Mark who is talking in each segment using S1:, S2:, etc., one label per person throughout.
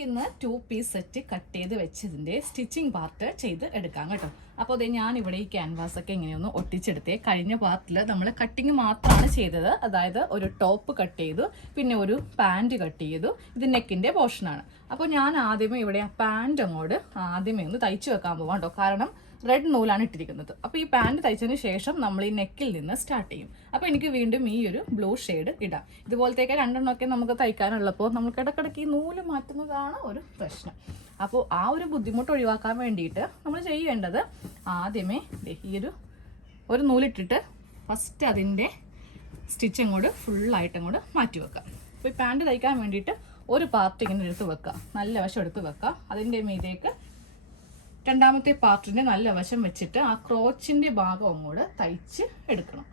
S1: നമുക്കിന്ന് to piece set cut ചെയ്ത് വെച്ചതിന്റെ stitching part ചെയ്ത് എടുക്കാം കേട്ടോ. അപ്പോൾ അതെ ഞാൻ ഇവിടെ ഈ ക്യാൻവാസ് ഒക്കെ ഇങ്ങനെയൊന്ന് ഒട്ടിച്ചെടുത്തേ. കഴിഞ്ഞ പാർട്ടിൽ നമ്മൾ കട്ടിങ് മാത്രമാണ് ചെയ്തത്. അതായത് ഒരു ടോപ്പ് കട്ട് ചെയ്തു പിന്നെ ഒരു പാന്റ് കട്ട് ചെയ്തു. ഇത് നെക്കിന്റെ പോർഷനാണ് അപ്പോൾ ഞാൻ ആദ്യമേ ഇവിടെ ആ പാന്റ് അങ്ങോട്ട് ആദ്യമേ ഒന്ന് തയ്ച്ചു വെക്കാൻ പോകാം കേട്ടോ. കാരണം റെഡ് നൂലാണ് ഇട്ടിരിക്കുന്നത്. അപ്പോൾ ഈ പാന്റ് തയ്ച്ചതിന് ശേഷം നമ്മൾ ഈ നെക്കിൽ നിന്ന് സ്റ്റാർട്ട് ചെയ്യും. അപ്പോൾ എനിക്ക് വീണ്ടും ഈ ഒരു ബ്ലൂ ഷെയ്ഡ് ഇടാം. ഇതുപോലത്തേക്ക് രണ്ടെണ്ണമൊക്കെ നമുക്ക് തയ്ക്കാനുള്ളപ്പോൾ നമുക്ക് ഇടയ്ക്കിടയ്ക്ക് ഈ നൂൽ മാറ്റുന്നതാണ് ഒരു പ്രശ്നം. അപ്പോൾ ആ ഒരു ബുദ്ധിമുട്ട് ഒഴിവാക്കാൻ വേണ്ടിയിട്ട് നമ്മൾ ചെയ്യേണ്ടത് ആദ്യമേ ഈ ഒരു ഒരു നൂലിട്ടിട്ട് ഫസ്റ്റ് അതിന്റെ സ്റ്റിച്ച് അങ്ങോട്ട് ഫുള്ളായിട്ട് അങ്ങോട്ട് മാറ്റി വെക്കുക. അപ്പോൾ ഈ പാന്റ് തയ്ക്കാൻ വേണ്ടിയിട്ട് ഒരു പാർട്ട് ഇങ്ങനെ എടുത്ത് വെക്കുക. നല്ല വശം എടുത്ത് വെക്കുക. അതിന്റെ മീതേക്ക് രണ്ടാമത്തെ പാർട്ടിന്റെ നല്ല വശം വെച്ചിട്ട് ആ ക്രോച്ചിന്റെ ഭാഗം അങ്ങോട്ട് തയ്ച്ച് എടുക്കണം.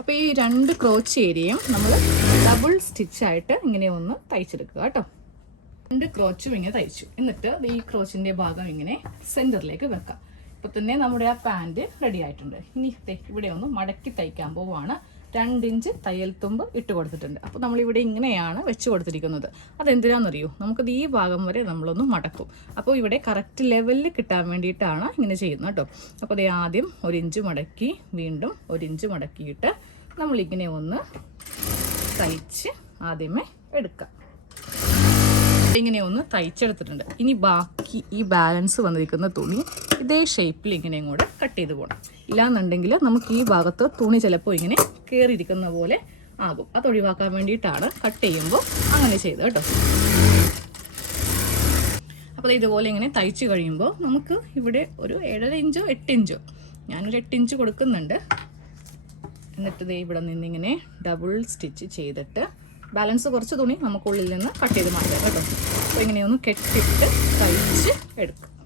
S1: അപ്പോൾ ഈ രണ്ട് ക്രോച്ച് ഏരിയയും നമ്മൾ ഡബിൾ സ്റ്റിച്ചായിട്ട് ഇങ്ങനെ ഒന്ന് തയ്ച്ചെടുക്കുക കേട്ടോ. രണ്ട് ക്രോച്ചും ഇങ്ങനെ തയ്ച്ചു. എന്നിട്ട് ഈ ക്രോച്ചിന്റെ ഭാഗം ഇങ്ങനെ സെന്ററിലേക്ക് വെക്കാം. ഇപ്പൊ തന്നെ നമ്മുടെ ആ പാന്റ് റെഡി ആയിട്ടുണ്ട്. ഇനി ഇവിടെ ഒന്ന് മടക്കി തയ്ക്കാൻ പോവുകയാണ് രണ്ടിഞ്ച് തയ്യൽ തുമ്പ് ഇട്ട് കൊടുത്തിട്ടുണ്ട്. അപ്പോൾ നമ്മളിവിടെ ഇങ്ങനെയാണ് വെച്ച് കൊടുത്തിരിക്കുന്നത്. അതെന്തിനാണെന്നറിയോ നമുക്കത് ഈ ഭാഗം വരെ നമ്മളൊന്ന് മടക്കും. അപ്പോൾ ഇവിടെ കറക്റ്റ് ലെവലിൽ കിട്ടാൻ വേണ്ടിയിട്ടാണ് ഇങ്ങനെ ചെയ്യുന്നത് കേട്ടോ. അപ്പോൾ അതേ ആദ്യം ഒരു ഇഞ്ച് മടക്കി വീണ്ടും ഒരു ഇഞ്ച് മടക്കിയിട്ട് നമ്മളിങ്ങനെ ഒന്ന് തയ്ച്ച് ആദ്യമേ എടുക്കാം. ഇങ്ങനെ ഒന്ന് തയ്ച്ചെടുത്തിട്ടുണ്ട്. ഇനി ബാക്കി ഈ ബാലൻസ് വന്നിരിക്കുന്ന തുണി ഇതേ ഷേപ്പിൽ ഇങ്ങനെയും കൂടെ കട്ട് ചെയ്ത് പോകണം ഇല്ലാന്നുണ്ടെങ്കിൽ നമുക്ക് ഈ ഭാഗത്ത് തുണി ചിലപ്പോൾ ഇങ്ങനെ കയറിയിരിക്കുന്ന പോലെ ആകും. അത് ഒഴിവാക്കാൻ വേണ്ടിയിട്ടാണ് കട്ട് ചെയ്യുമ്പോൾ അങ്ങനെ ചെയ്തത് കേട്ടോ. അപ്പോൾ ഇതുപോലെ ഇങ്ങനെ തയ്ച്ച് കഴിയുമ്പോൾ നമുക്ക് ഇവിടെ ഒരു ഏഴര ഇഞ്ചോ എട്ട് ഇഞ്ചോ ഞാനൊരു എട്ട് ഇഞ്ച് കൊടുക്കുന്നുണ്ട്. എന്നിട്ട് ദേ ഇവിടെ നിന്നിങ്ങനെ ഡബിൾ സ്റ്റിച്ച് ചെയ്തിട്ട് ബാലൻസ് കുറച്ച് തുണി നമുക്കുള്ളിൽ നിന്ന് കട്ട് ചെയ്ത് മാറ്റാം കേട്ടോ. അപ്പോൾ കെട്ടിയിട്ട് കഴിച്ച് കെട്ടിട്ട്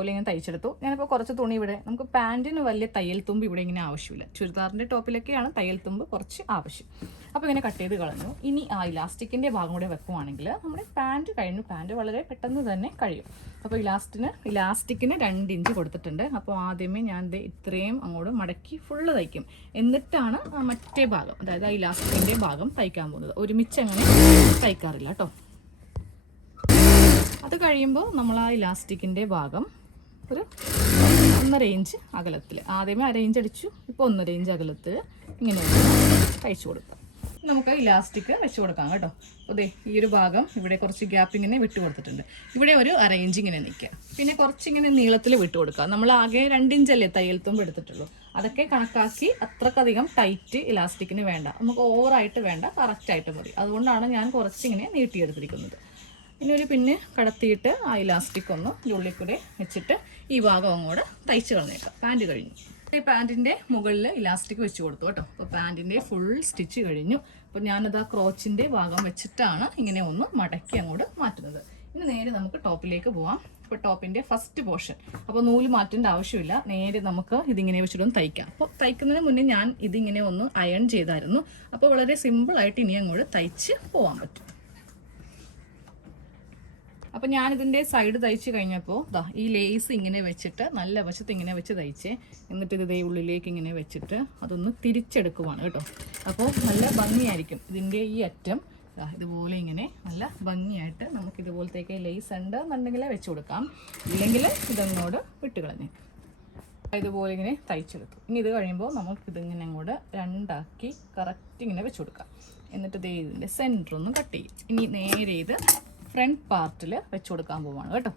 S1: അതുപോലെ ഇങ്ങനെ തയ്ച്ചെടുത്തു. ഞാനിപ്പോൾ കുറച്ച് തുണി ഇവിടെ നമുക്ക് പാന്റിന് വലിയ തയ്യൽ തുമ്പ് ഇവിടെ ഇങ്ങനെ ആവശ്യമില്ല. ചുരിദാറിന്റെ ടോപ്പിലൊക്കെയാണ് തയ്യൽ തുമ്പ് കുറച്ച് ആവശ്യം. അപ്പോൾ ഇങ്ങനെ കട്ട് ചെയ്ത് കളഞ്ഞു. ഇനി ആ ഇലാസ്റ്റിക്കിന്റെ ഭാഗം കൂടെ വെക്കുവാണെങ്കിൽ നമ്മുടെ പാന്റ് കഴിഞ്ഞു. പാന്റ് വളരെ പെട്ടെന്ന് തന്നെ കഴിയും. അപ്പോൾ ഇലാസ്റ്റിന് ഇലാസ്റ്റിക്കിന് രണ്ട് ഇഞ്ച് കൊടുത്തിട്ടുണ്ട്. അപ്പോൾ ആദ്യമേ ഞാൻ ഇത് ഇത്രയും അങ്ങോട്ട് മടക്കി ഫുള്ള് തയ്ക്കും. എന്നിട്ടാണ് മറ്റേ ഭാഗം അതായത് ആ ഇലാസ്റ്റിക്കിന്റെ ഭാഗം തയ്ക്കാൻ പോകുന്നത്. ഒരുമിച്ച് അങ്ങനെ തയ്ക്കാറില്ല കേട്ടോ. അത് കഴിയുമ്പോൾ നമ്മൾ ആ ഇലാസ്റ്റിക്കിന്റെ ഭാഗം ഒരു ഒന്നര ഇഞ്ച് അകലത്തിൽ ആദ്യമേ അര ഇഞ്ച് അടിച്ചു ഇപ്പോൾ ഒന്നര ഇഞ്ച് അകലത്തിൽ ഇങ്ങനെ തയ്ച്ചു കൊടുക്കാം. നമുക്ക് ഇലാസ്റ്റിക് വെച്ച് കൊടുക്കാം കേട്ടോ. അതെ ഈ ഒരു ഭാഗം ഇവിടെ കുറച്ച് ഗ്യാപ്പ് ഇങ്ങനെ വിട്ടു കൊടുത്തിട്ടുണ്ട്. ഇവിടെ ഒരു അര ഇഞ്ച് ഇങ്ങനെ നിൽക്കുക. പിന്നെ കുറച്ചിങ്ങനെ നീളത്തിൽ വിട്ട് കൊടുക്കുക. നമ്മൾ ആകെ രണ്ടിഞ്ചല്ലേ തയ്യൽ തുമ്പ് എടുത്തിട്ടുള്ളൂ. അതൊക്കെ കണക്കാക്കി അത്രക്കധികം ടൈറ്റ് ഇലാസ്റ്റിക്കിന് വേണ്ട. നമുക്ക് ഓവറായിട്ട് വേണ്ട കറക്റ്റായിട്ട് മതി. അതുകൊണ്ടാണ് ഞാൻ കുറച്ചിങ്ങനെ നീട്ടിയെടുത്തിരിക്കുന്നത്. ഇനി ഒരു പിന്നെ കടത്തിയിട്ട് ആ ഇലാസ്റ്റിക് ഒന്ന് ഉള്ളിൽ കൂടെ വെച്ചിട്ട് ഈ ഭാഗം അങ്ങോട്ട് തയ്ച്ച് കളഞ്ഞേക്കാം. പാന്റ് കഴിഞ്ഞു. ഈ പാന്റിന്റെ മുകളിൽ ഇലാസ്റ്റിക് വെച്ച് കൊടുത്തു കേട്ടോ. അപ്പോൾ പാന്റിന്റെ ഫുൾ സ്റ്റിച്ച് കഴിഞ്ഞു. അപ്പോൾ ഞാനത് ആ ക്രോച്ചിന്റെ ഭാഗം വെച്ചിട്ടാണ് ഇങ്ങനെ ഒന്ന് മടക്കി അങ്ങോട്ട് മാറ്റുന്നത്. ഇനി നേരെ നമുക്ക് ടോപ്പിലേക്ക് പോവാം. അപ്പോൾ ടോപ്പിന്റെ ഫസ്റ്റ് പോർഷൻ അപ്പോൾ നൂൽ മാറ്റേണ്ട ആവശ്യമില്ല. നേരെ നമുക്ക് ഇതിങ്ങനെ വെച്ചിട്ടൊന്ന് തയ്ക്കാം. അപ്പോൾ തയ്ക്കുന്നതിന് മുന്നേ ഞാൻ ഇതിങ്ങനെ ഒന്ന് അയൺ ചെയ്തായിരുന്നു. അപ്പോൾ വളരെ സിമ്പിളായിട്ട് ഇനി അങ്ങോട്ട് തയ്ച്ച് പോകാൻ പറ്റും. അപ്പം ഞാനിതിന്റെ സൈഡ് തയ്ച്ച് കഴിഞ്ഞപ്പോൾ ദാ ഈ ലേസ് ഇങ്ങനെ വെച്ചിട്ട് നല്ല വശത്ത് ഇങ്ങനെ വെച്ച് തയ്ച്ചേ. എന്നിട്ട് ഇത് ഉള്ളിലേക്ക് ഇങ്ങനെ വെച്ചിട്ട് അതൊന്ന് തിരിച്ചെടുക്കുവാണ് കേട്ടോ. അപ്പോൾ നല്ല ഭംഗിയായിരിക്കും ഇതിന്റെ ഈ അറ്റം. ഇതുപോലെ ഇങ്ങനെ നല്ല ഭംഗിയായിട്ട് നമുക്ക് ഇതുപോലത്തേക്ക് ലേസ് ഉണ്ട് എന്നുണ്ടെങ്കിൽ വെച്ച് കൊടുക്കാം. ഇല്ലെങ്കിൽ ഇതൊന്നോട് വിട്ടുകളഞ്ഞേ. ഇതുപോലെ ഇങ്ങനെ തയ്ച്ചെടുത്തു. ഇനി ഇത് കഴിയുമ്പോൾ നമുക്ക് ഇതിങ്ങനെ അങ്ങോട്ട് രണ്ടാക്കി കറക്റ്റ് ഇങ്ങനെ വെച്ച് കൊടുക്കാം. എന്നിട്ട് ദേ ഇതിന്റെ സെന്റർ ഒന്ന് കട്ട് ചെയ്യും. ഇനി നേരെ ഇത് ഫ്രണ്ട് പാർട്ടിൽ വെച്ച് കൊടുക്കാൻ പോവാണ് കേട്ടോ.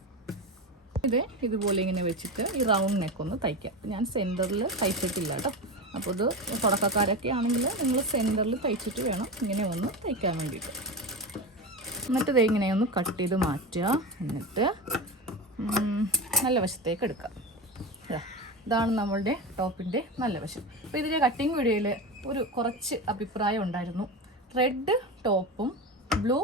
S1: ഇത് ഇതുപോലെ ഇങ്ങനെ വെച്ചിട്ട് ഈ റൗണ്ട് നെക്ക് ഒന്ന് തയ്ക്കാം. ഞാൻ സെന്ററിൽ തയ്ച്ചിട്ടില്ല കേട്ടോ. അപ്പോൾ ഇത് തുടക്കക്കാരൊക്കെ ആണെങ്കിൽ നിങ്ങൾ സെന്ററിൽ തയ്ച്ചിട്ട് വേണം ഇങ്ങനെ ഒന്ന് തയ്ക്കാൻ വേണ്ടിയിട്ട്. എന്നിട്ട് ഇത് ഇങ്ങനെ ഒന്ന് കട്ട് ചെയ്ത് മാറ്റുക. എന്നിട്ട് നല്ല വശത്തേക്ക് എടുക്കാം ഇതാ, ഇതാണ് നമ്മളുടെ ടോപ്പിന്റെ നല്ല വശം. അപ്പോൾ ഇതിന്റെ കട്ടിങ് വീഡിയോയിൽ ഒരു കുറച്ച് അഭിപ്രായം ഉണ്ടായിരുന്നു. റെഡ് ടോപ്പും ബ്ലൂ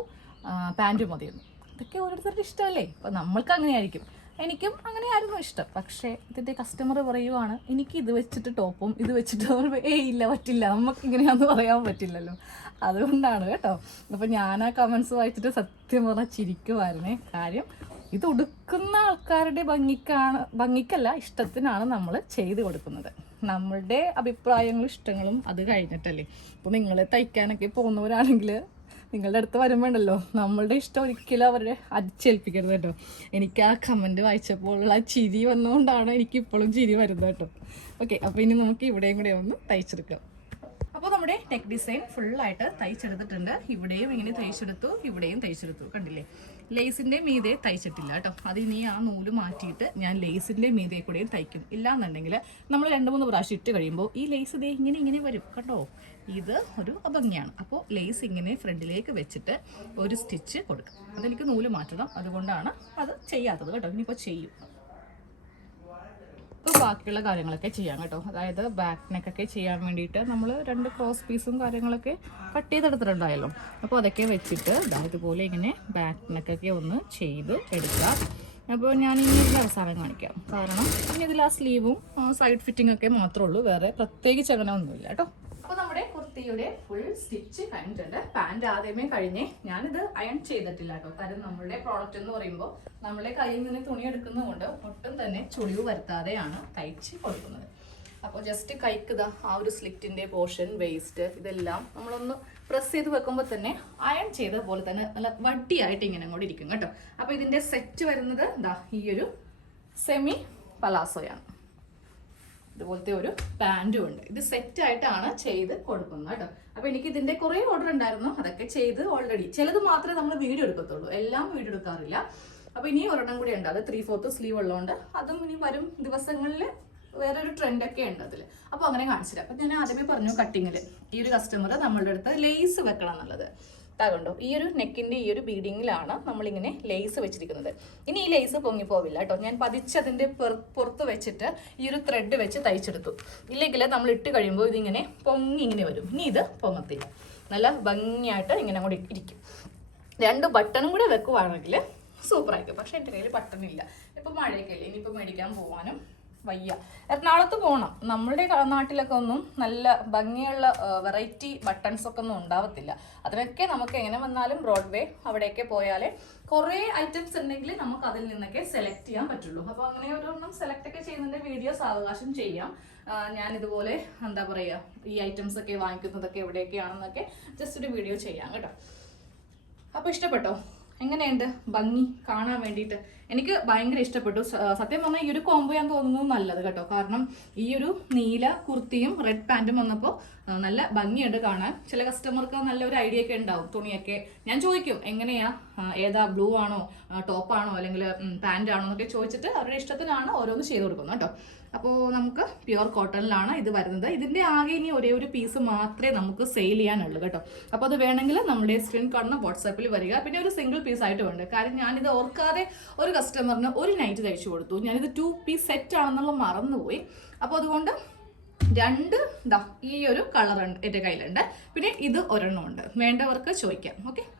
S1: പാന്റും മതിയെന്ന് അതൊക്കെ ഓരോരുത്തരുടെ ഇഷ്ടമല്ലേ? അപ്പം നമ്മൾക്ക് അങ്ങനെയായിരിക്കും. എനിക്കും അങ്ങനെയായിരുന്നു ഇഷ്ടം. പക്ഷേ ഇതിന്റെ കസ്റ്റമർ പറയുവാണ് എനിക്ക് ഇത് വെച്ചിട്ട് ടോപ്പും ഇത് വെച്ചിട്ട് ഏയ് ഇല്ല പറ്റില്ല. നമുക്ക് ഇങ്ങനെയാണെന്ന് പറയാൻ പറ്റില്ലല്ലോ. അതുകൊണ്ടാണ് കേട്ടോ. അപ്പം ഞാൻ ആ കമൻസ് വായിച്ചിട്ട് സത്യം പറഞ്ഞാൽ ചിരിക്കുമായിരുന്നേ കാര്യം ഇത് ഉടുക്കുന്ന ആൾക്കാരുടെ ഭംഗിക്കാണ് ഭംഗിക്കല്ല ഇഷ്ടത്തിനാണ് നമ്മൾ ചെയ്ത് കൊടുക്കുന്നത്. നമ്മളുടെ അഭിപ്രായങ്ങളും ഇഷ്ടങ്ങളും അത് കഴിഞ്ഞിട്ടല്ലേ. അപ്പോൾ നിങ്ങൾ തയ്ക്കാനൊക്കെ പോകുന്നവരാണെങ്കിൽ നിങ്ങളുടെ അടുത്ത് വരുമ്പോണ്ടല്ലോ നമ്മളുടെ ഇഷ്ടം ഒരിക്കലും അവരുടെ അടിച്ചേൽപ്പിക്കരുത് കേട്ടോ. എനിക്ക് ആ കമന്റ് വായിച്ചപ്പോൾ ആ ചിരി വന്നുകൊണ്ടാണ് എനിക്ക് ഇപ്പോഴും ചിരി വരുന്നത് കേട്ടോ. ഓക്കെ അപ്പോൾ ഇനി നമുക്ക് ഇവിടെയും കൂടെ ഒന്ന് തയ്ച്ചെടുക്കാം. അപ്പോൾ നമ്മുടെ ടെക് ഡിസൈൻ ഫുള്ളായിട്ട് തയ്ച്ചെടുത്തിട്ടുണ്ട്. ഇവിടെയും ഇങ്ങനെ തയ്ച്ചെടുത്തു ഇവിടെയും തയ്ച്ചെടുത്തു. കണ്ടില്ലേ? ലേസിന്റെ മീതെ തയ്ച്ചിട്ടില്ല കേട്ടോ. അത് ഇനി ആ നൂൽ മാറ്റിയിട്ട് ഞാൻ ലേസിന്റെ മീതെ കൂടെയും തയ്ക്കും. ഇല്ലാന്നുണ്ടെങ്കിൽ നമ്മൾ രണ്ട് മൂന്ന് പ്രാവശ്യം ഇട്ട് കഴിയുമ്പോൾ ഈ ലേസ് ഇതേ ഇങ്ങനെ ഇങ്ങനെ വരും. കണ്ടോ? ഇത് ഒരു അഭംഗിയാണ് അപ്പോൾ ലേസ് ഇങ്ങനെ ഫ്രണ്ടിലേക്ക് വെച്ചിട്ട് ഒരു സ്റ്റിച്ച് കൊടുക്കും. അതെനിക്ക് നൂൽ മാറ്റണം. അതുകൊണ്ടാണ് അത് ചെയ്യാത്തത് കേട്ടോ. ഇനിയിപ്പോൾ ചെയ്യും. ബാക്കിയുള്ള കാര്യങ്ങളൊക്കെ ചെയ്യാം കേട്ടോ. അതായത് ബാക്ക് നെക്കൊക്കെ ചെയ്യാൻ വേണ്ടിയിട്ട് നമ്മൾ രണ്ട് ക്രോസ് പീസും കാര്യങ്ങളൊക്കെ കട്ട് ചെയ്തെടുത്തിട്ടുണ്ടായല്ലോ. അപ്പോൾ അതൊക്കെ വെച്ചിട്ട് ഇതുപോലെ ഇങ്ങനെ ബാക്ക് നെക്കൊക്കെ ഒന്ന് ചെയ്ത് എടുക്കാം. അപ്പോൾ ഞാൻ ഇനി അവസാനം കാണിക്കാം. കാരണം ഇനി ഇതിൽ ആ സ്ലീവും സൈഡ് ഫിറ്റിംഗ് ഒക്കെ മാത്രമേ ഉള്ളൂ. വേറെ പ്രത്യേകിച്ച് അങ്ങനെ ഒന്നുമില്ല കേട്ടോ. അപ്പോൾ നമ്മുടെ കുർത്തിയുടെ ഫുൾ സ്റ്റിച്ച് കഴിഞ്ഞിട്ടുണ്ട് പാന്റ് ആദ്യമേ കഴിഞ്ഞേ. ഞാനിത് അയൺ ചെയ്തിട്ടില്ല കേട്ടോ. കാരണം നമ്മളുടെ പ്രോഡക്റ്റ് എന്ന് പറയുമ്പോൾ നമ്മളെ കയ്യിൽ നിന്ന് തുണി എടുക്കുന്നതുകൊണ്ട് ഒട്ടും തന്നെ ചുളിവ് വരുത്താതെയാണ് തയ്ച്ച് കൊടുക്കുന്നത്. അപ്പോൾ ജസ്റ്റ് കൈക്ക് ആ ഒരു സ്ലിറ്റിന്റെ പോർഷൻ വേസ്റ്റ് ഇതെല്ലാം നമ്മളൊന്ന് പ്രസ് ചെയ്ത് വെക്കുമ്പോൾ തന്നെ അയൺ ചെയ്ത പോലെ തന്നെ നല്ല വട്ടിയായിട്ട് ഇങ്ങനെ കൂടി ഇരിക്കും കേട്ടോ. അപ്പോൾ ഇതിന്റെ സെറ്റ് വരുന്നത് ദാ ഈ ഒരു സെമി പലാസോയാണ് ഇതുപോലത്തെ ഒരു പാന്റും ഉണ്ട്. ഇത് സെറ്റ് ആയിട്ടാണ് ചെയ്ത് കൊടുക്കുന്നത് കേട്ടോ. അപ്പോൾ എനിക്ക് ഇതിന്റെ കുറേ ഓർഡർ ഉണ്ടായിരുന്നു. അതൊക്കെ ചെയ്ത് ഓൾറെഡി ചിലത് മാത്രമേ നമ്മൾ വീഡിയോ എടുക്കത്തുള്ളൂ. എല്ലാം വീഡിയോ എടുക്കാറില്ല. അപ്പോൾ ഇനി ഒരെണ്ണം കൂടി ഉണ്ട്. അത് ത്രീ ഫോർത്ത് സ്ലീവ് ഉള്ളതുകൊണ്ട് അതും ഇനി വരും ദിവസങ്ങളിൽ വേറൊരു ട്രെൻഡ് ഒക്കെ ഉണ്ട് അതിൽ അപ്പോൾ അങ്ങനെ കാണിച്ചില്ല അപ്പോൾ ഞാൻ ആദ്യമേ പറഞ്ഞു കട്ടിങ്ങിൽ ഈ ഒരു കസ്റ്റമർ നമ്മളുടെ അടുത്ത് ലേസ് വെക്കണം എന്നുള്ളത്. കണ്ടോ? ഈ ഒരു നെക്കിന്റെ ഈ ഒരു ബീഡിങ്ങിലാണ് നമ്മളിങ്ങനെ ലേസ് വെച്ചിരിക്കുന്നത്. ഇനി ഈ ലേസ് പൊങ്ങിപ്പോവില്ല കേട്ടോ. ഞാൻ പതിച്ചതിന്റെ പുറത്ത് വെച്ചിട്ട് ഈ ഒരു ത്രെഡ് വെച്ച് തയ്ച്ചെടുത്തു. ഇല്ലെങ്കിൽ നമ്മൾ ഇട്ട് കഴിയുമ്പോൾ ഇതിങ്ങനെ പൊങ്ങി ഇങ്ങനെ വരും. ഇനി ഇത് പൊങ്ങത്തില്ല. നല്ല ഭംഗിയായിട്ട് ഇങ്ങനെ അങ്ങോട്ട് ഇരിക്കും. രണ്ട് ബട്ടണും കൂടെ വെക്കുവാണെങ്കിൽ സൂപ്പറായിരിക്കും പക്ഷെ എന്റെ കയ്യിൽ ബട്ടൺ ഇല്ല. ഇപ്പം മഴയൊക്കെ ഇല്ലേ? ഇനിയിപ്പോൾ മേടിക്കാൻ പോകാനും വയ്യ. എറണാകുളത്ത് പോകണം നമ്മളുടെ നാട്ടിലൊക്കെ ഒന്നും നല്ല ഭംഗിയുള്ള വെറൈറ്റി ബട്ടൺസ് ഒക്കെ ഒന്നും ഉണ്ടാവത്തില്ല. അതിനൊക്കെ നമുക്ക് എങ്ങനെ വന്നാലും ബ്രോഡ്വേ അവിടെയൊക്കെ പോയാലേ കുറേ ഐറ്റംസ് ഉണ്ടെങ്കിൽ നമുക്ക് അതിൽ നിന്നൊക്കെ സെലക്ട് ചെയ്യാൻ പറ്റുള്ളൂ. അപ്പോൾ അങ്ങനെ ഒരെണ്ണം സെലക്ട് ഒക്കെ ചെയ്യുന്നതിന്റെ വീഡിയോസ് അവകാശം ചെയ്യാം. ഞാൻ ഇതുപോലെ എന്താ പറയുക ഈ ഐറ്റംസ് ഒക്കെ വാങ്ങിക്കുന്നതൊക്കെ എവിടെയൊക്കെയാണെന്നൊക്കെ ജസ്റ്റ് ഒരു വീഡിയോ ചെയ്യാം കേട്ടോ. അപ്പോൾ ഇഷ്ടപ്പെട്ടോ? എങ്ങനെയുണ്ട്? ഭംഗി കാണാൻ വേണ്ടിയിട്ട് എനിക്ക് ഭയങ്കര ഇഷ്ടപ്പെട്ടു. സത്യം പറഞ്ഞാൽ ഈ ഒരു കോംബോ ഞാൻ തോന്നുന്നത് നല്ലത് കേട്ടോ. കാരണം ഈ ഒരു നീല കുർത്തിയും റെഡ് പാന്റും വന്നപ്പോൾ നല്ല ഭംഗിയുണ്ട് കാണാൻ. ചില കസ്റ്റമർക്ക് നല്ലൊരു ഐഡിയ ഒക്കെ ഉണ്ടാവും തുണിയൊക്കെ. ഞാൻ ചോദിക്കും എങ്ങനെയാ? ഏതാ? ബ്ലൂ ആണോ? ടോപ്പ് ആണോ? അല്ലെങ്കിൽ പാന്റ് ആണോ? എന്നൊക്കെ ചോദിച്ചിട്ട് അവരുടെ ഇഷ്ടത്തിനാണ് ഓരോന്ന് ചെയ്ത് കൊടുക്കുന്നത് കേട്ടോ. അപ്പോൾ നമുക്ക് പ്യുവർ കോട്ടണിലാണ് ഇത് വരുന്നത്. ഇതിന്റെ ആകെ ഇനി ഒരേ ഒരു പീസ് മാത്രമേ നമുക്ക് സെയിൽ ചെയ്യാനുള്ളൂ കേട്ടോ. അപ്പോൾ അത് വേണമെങ്കിൽ നമ്മുടെ സ്ക്രീൻ കാണുന്ന വാട്സാപ്പിൽ വരിക. പിന്നെ ഒരു സിംഗിൾ പീസ് ആയിട്ട് വേണ്ട? കാര്യം ഞാനിത് ഓർക്കാതെ ഒരു കസ്റ്റമറിന് ഒരു നൈറ്റ് തയ്ച്ചു കൊടുത്തു. ഞാനിത് ടു പീസ് സെറ്റ് ആണെന്നുള്ള മറന്നുപോയി. അപ്പോൾ അതുകൊണ്ട് രണ്ട് ദാ ഈ ഒരു കളർ എന്റെ കയ്യിലുണ്ട്. പിന്നെ ഇത് ഒരെണ്ണം ഉണ്ട്. വേണ്ടവർക്ക് ചോദിക്കാം. ഓക്കെ